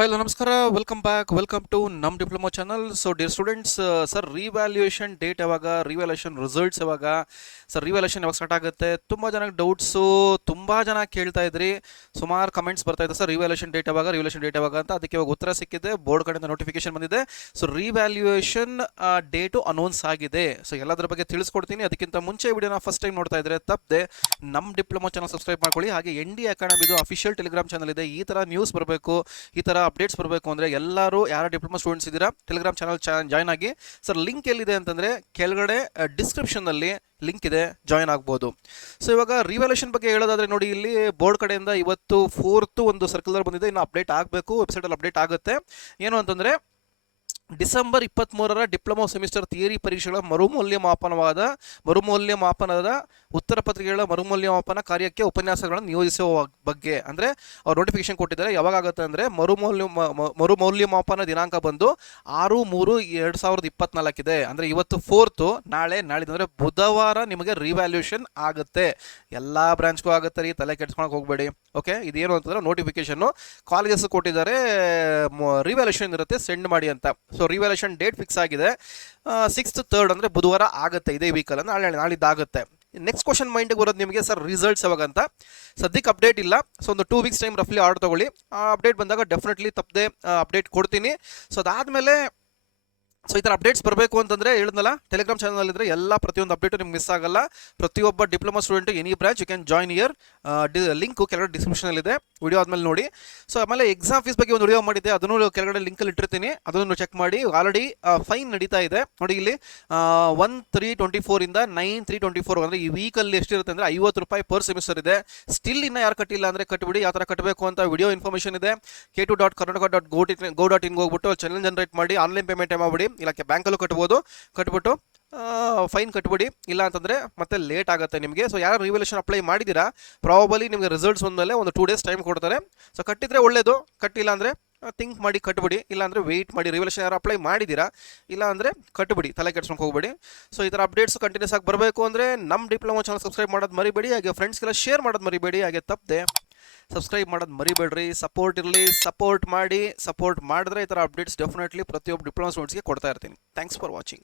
Hello, Namaskara. Welcome back. Welcome to Num Diploma channel. So, dear students, sir, revaluation date ಯಾವಾಗ, revaluation results ಯಾವಾಗ, sir revaluation ಯಾವಾಗ start ಆಗುತ್ತೆ? ತುಂಬ ಜನಕ್ಕೆ doubts, ತುಂಬ ಜನ ಕೇಳ್ತಾ ಇದ್ರಿ, ಸುಮಾರು ಕಮೆಂಟ್ಸ್ ಬರ್ತಾ ಇದೆ ಸರ್ ರಿವ್ಯಾಲ್ಯೂಷನ್ ಡೇಟ್ ಯಾವಾಗ ಅಂತ. ಅದಕ್ಕೆ ಇವಾಗ ಉತ್ತರ ಸಿಕ್ಕಿದೆ, ಬೋರ್ಡ್ ಕಡೆಯಿಂದ ನೋಟಿಫಿಕೇಶನ್ ಬಂದಿದೆ. ಸೊ ರಿವ್ಯಾಲ್ಯೂಯೇಷನ್ ಡೇಟು ಅನೌನ್ಸ್ ಆಗಿದೆ. ಸೊ ಎಲ್ಲದರ ಬಗ್ಗೆ ತಿಳಿಸ್ಕೊಡ್ತೀನಿ. ಅದಕ್ಕಿಂತ ಮುಂಚೆ ವಿಡಿಯೋನ ಫಸ್ಟ್ ಟೈಮ್ ನೋಡ್ತಾ ಇದ್ರೆ ತಪ್ಪದೆ ನಮ್ಮ ಡಿಪ್ಲೊಮಾ ಚಾನಲ್ ಸಬ್ಸ್ಕ್ರೈಬ್ ಮಾಡ್ಕೊಳ್ಳಿ. ಹಾಗೆ ND ಅಕಾಡೆಮಿದು ಅಫಿಷಿಯಲ್ ಟೆಲಿಗ್ರಾಮ್ ಚಾನಲ್ ಇದೆ. ಈ ಥರ ನ್ಯೂಸ್ ಬರಬೇಕು, ಈ ಥರ ಅಪ್ಡೇಟ್ಸ್ ಬರಬೇಕು ಅಂದರೆ ಎಲ್ಲರೂ ಯಾರು ಡಿಪ್ಲೊಮಾ ಸ್ಟೂಡೆಂಟ್ಸ್ ಇದ್ದೀರಾ ಟೆಲಿಗ್ರಾಮ್ ಚಾನಲ್ ಜಾಯ್ನ್ ಆಗಿ. ಸರ್ ಲಿಂಕ್ ಎಲ್ಲಿದೆ ಅಂತಂದರೆ ಕೆಳಗಡೆ ಡಿಸ್ಕ್ರಿಪ್ಷನ್ನಲ್ಲಿ ಲಿಂಕ್ ಇದೆ, ಜಾಯ್ನ್ ಆಗ್ಬೋದು. ಸೊ ಇವಾಗ ರಿವ್ಯಾಲ್ಯೂಷನ್ ಬಗ್ಗೆ ಹೇಳೋದಾದ್ರೆ ನೋಡಿ, ಇಲ್ಲಿ ಬೋರ್ಡ್ ಕಡೆಯಿಂದ ಇವತ್ತು 4th ಒಂದು ಸರ್ಕ್ಯುಲರ್ ಬಂದಿದೆ. ಇನ್ನು ಅಪ್ಡೇಟ್ ಆಗಬೇಕು, ವೆಬ್ಸೈಟಲ್ಲಿ ಅಪ್ಡೇಟ್ ಆಗುತ್ತೆ. ಏನು ಅಂತಂದರೆ ಡಿಸೆಂಬರ್ 23ರ ಡಿಪ್ಲೊಮಾ ಸೆಮಿಸ್ಟರ್ ಥಿಯರಿ ಪರೀಕ್ಷೆಗಳ ಮರುಮೌಲ್ಯಮಾಪನದ ಉತ್ತರ ಪತ್ರಿಕೆಗಳ ಮರುಮೌಲ್ಯಮಾಪನ ಕಾರ್ಯಕ್ಕೆ ಉಪನ್ಯಾಸಗಳನ್ನು ನಿಯೋಜಿಸುವ ಬಗ್ಗೆ ಅಂದರೆ ಅವ್ರು ನೋಟಿಫಿಕೇಶನ್ ಕೊಟ್ಟಿದ್ದಾರೆ. ಯಾವಾಗ ಆಗುತ್ತೆ ಅಂದರೆ ಮರುಮೌಲ್ಯಮಾಪನ ದಿನಾಂಕ ಬಂದು 6/3/2024 ಇದೆ. ಅಂದರೆ ಇವತ್ತು 4th, ನಾಳಿದ್ದು ಅಂದರೆ ಬುಧವಾರ ನಿಮಗೆ ರಿವ್ಯಾಲ್ಯೂಷನ್ ಆಗುತ್ತೆ. ಎಲ್ಲ ಬ್ರಾಂಚ್ಗೂ ಆಗುತ್ತೆ ರೀ, ತಲೆ ಕೆಡ್ಸ್ಕೊಳಕ್ಕೆ ಹೋಗಬೇಡಿ. ಓಕೆ, ಇದೇನು ಅಂತಂದರೆ ನೋಟಿಫಿಕೇಶನ್ನು ಕಾಲೇಜಸ್ ಕೊಟ್ಟಿದ್ದಾರೆ, ರಿವ್ಯಾಲ್ಯೂಷನ್ ಇರುತ್ತೆ, ಸೆಂಡ್ ಮಾಡಿ ಅಂತ. ಸೊ ರಿವ್ಯಾಲ್ಯೂಷನ್ ಡೇಟ್ ಫಿಕ್ಸ್ ಆಗಿದೆ, 6th 3rd ಅಂದರೆ ಬುಧವಾರ ಆಗುತ್ತೆ. ಇದೇ ವೀಕಲ್ಲಿ ನಾಳಿದ್ದಾಗುತ್ತೆ. ನೆಕ್ಸ್ಟ್ ಕ್ವಶನ್ ಮೈಂಡಿಗೆ ಬರೋದು ನಿಮಗೆ, ಸರ್ ರಿಸಲ್ಟ್ಸ್ ಯಾವಾಗ ಅಂತ. ಸದ್ಯಕ್ಕೆ ಅಪ್ಡೇಟ್ ಇಲ್ಲ. ಸೊ ಒಂದು 2 weeks ಟೈಮ್ ರಫ್ಲಿ ಆರ್ಡರ್ ತಗೊಳ್ಳಿ. ಅಪ್ಡೇಟ್ ಬಂದಾಗ ಡೆಫಿನೆಟ್ಲಿ ತಪ್ಪದೆ ಅಪ್ಡೇಟ್ ಕೊಡ್ತೀನಿ. ಸೊ ಅದಾದಮೇಲೆ ಸೊ ಈ ಥರ ಅಪ್ಡೇಟ್ಸ್ ಬರಬೇಕು ಅಂತಂದರೆ ಹೇಳಿದ್ನಲ್ಲ, ಟೆಲಿಗ್ರಾಮ್ ಚಾನಲ್ ಇದ್ದರೆ ಎಲ್ಲ ಪ್ರತಿಯೊಂದು ಅಪ್ಡೇಟು ನಿಮ್ಗೆ ಮಿಸ್ ಆಗಲ್ಲ. ಪ್ರತಿಯೊಬ್ಬ diploma student any branch you can join year. Link ಕೆಳಗಡೆ ಡಿಸ್ಕ್ರಿಪ್ಷನಲ್ಲಿದೆ, ವಿಡಿಯೋ ಆದಮೇಲೆ ನೋಡಿ. ಸೊ ಆಮೇಲೆ ಎಕ್ಸಾಮ್ ಫೀಸ್ ಬಗ್ಗೆ ಒಂದು ವಿಡಿಯೋ ಮಾಡಿದ್ದೆ, ಅದನ್ನು ಕೆಳಗಡೆ ಲಿಂಕಲ್ಲಿ ಇಟ್ಟಿರ್ತೀನಿ, ಅದನ್ನು ಚೆಕ್ ಮಾಡಿ. ಆಲ್ರೆಡಿ ಫೈನ್ ನಡೀತಾ ಇದೆ ನೋಡಿ. ಇಲ್ಲಿ 1/3/24 ಇಂದ 9/3/24 ಅಂದರೆ ಈ ವೀಕಲ್ಲಿ ಎಷ್ಟಿರುತ್ತೆ ಅಂದರೆ 50 ರೂಪಾಯಿ ಪರ್ ಸೆಮಿಸ್ಟರ್ ಇದೆ. ಸ್ಟಿಲ್ ಇನ್ನೂ ಯಾರು ಕಟ್ಟಿಲ್ಲ ಅಂದರೆ ಕಟ್ಬಿಡಿ. ಯಾವ ಥರ ಕಟ್ಟಬೇಕು ಅಂತ ವಿಡಿಯೋ ಇನ್ಫಾರ್ಮೇಷನ್ ಇದೆ. k2.karnataka.go.in ಹೋಗ್ಬಿಟ್ಟು ಚಾನಲ್ ಜನರೇಟ್ ಮಾಡಿ ಆನ್ಲೈನ್ ಪೇಮೆಂಟ್ ಮಾಡಿಬಿಡಿ. ಇಲ್ಲ ಬ್ಯಾಂಕಲ್ಲೂ ಕಟ್ಬಿಟ್ಟು ಫೈನ್ ಕಟ್ಬಿಡಿ. ಇಲ್ಲ ಅಂತಂದರೆ ಮತ್ತೆ ಲೇಟ್ ಆಗುತ್ತೆ ನಿಮಗೆ. ಸೊ ಯಾರು ರಿವ್ಯಾಲ್ಯೂಷನ್ ಅಪ್ಲೈ ಮಾಡಿದ್ದೀರಾ, ಪ್ರಾಬಲಿ ನಿಮಗೆ ರಿಸಲ್ಟ್ಸ್ ಬಂದಮೇಲೆ ಒಂದು 2 days ಟೈಮ್ ಕೊಡ್ತಾರೆ. ಸೊ ಕಟ್ಟಿದರೆ ಒಳ್ಳೇದು, ಕಟ್ಟಿಲ್ಲ ಅಂದರೆ ಥಿಂಕ್ ಮಾಡಿ ಕಟ್ಬಿಡಿ. ಇಲ್ಲ ಅಂದರೆ ವೆಯ್ಟ್ ಮಾಡಿ. ರಿವ್ಯಾಲ್ಯೂಷನ್ ಯಾರು ಅಪ್ಲೈ ಮಾಡಿದ್ದೀರಾ, ಇಲ್ಲ ಅಂದರೆ ಕಟ್ಬಿಡಿ, ತಲೆ ಕೆಡ್ಸ್ಕೊಂಡು ಹೋಗ್ಬೇಡಿ. ಸೊ ಈ ಥರ ಅಪ್ಡೇಟ್ಸ್ ಕಂಟಿನ್ಯೂಸ್ ಆಗಿ ಬರಬೇಕು ಅಂದರೆ ನಮ್ಮ ಡಿಪ್ಲೊಮಾ ಚಾನಲ್ ಸಬ್ಸ್ಕ್ರೈಬ್ ಮಾಡೋದು ಮರಿಬೇಡಿ. ಹಾಗೆ ಫ್ರೆಂಡ್ಸ್ಗೆಲ್ಲ ಶೇರ್ ಮಾಡೋದು ಮರಿಬೇಡಿ. ಹಾಗೆ ತಪ್ಪದೆ ಸಬ್ಸ್ಕ್ರೈಬ್ ಮಾಡೋದು ಮರಿಬೇಡ್ರಿ. ಸಪೋರ್ಟ್ ಇರಲಿ, ಸಪೋರ್ಟ್ ಮಾಡಿ. ಸಪೋರ್ಟ್ ಮಾಡಿದ್ರೆ ಈ ಥರ ಅಪ್ಡೇಟ್ಸ್ ಡೆಫಿನೆಟ್ಲಿ ಪ್ರತಿಯೊಬ್ಬ ಡಿಪ್ಲೊಮಾ ಸ್ಟೂಡೆಂಟ್ಸ್ಗೆ ಕೊಡ್ತಾ ಇರ್ತೀನಿ. Thanks for watching.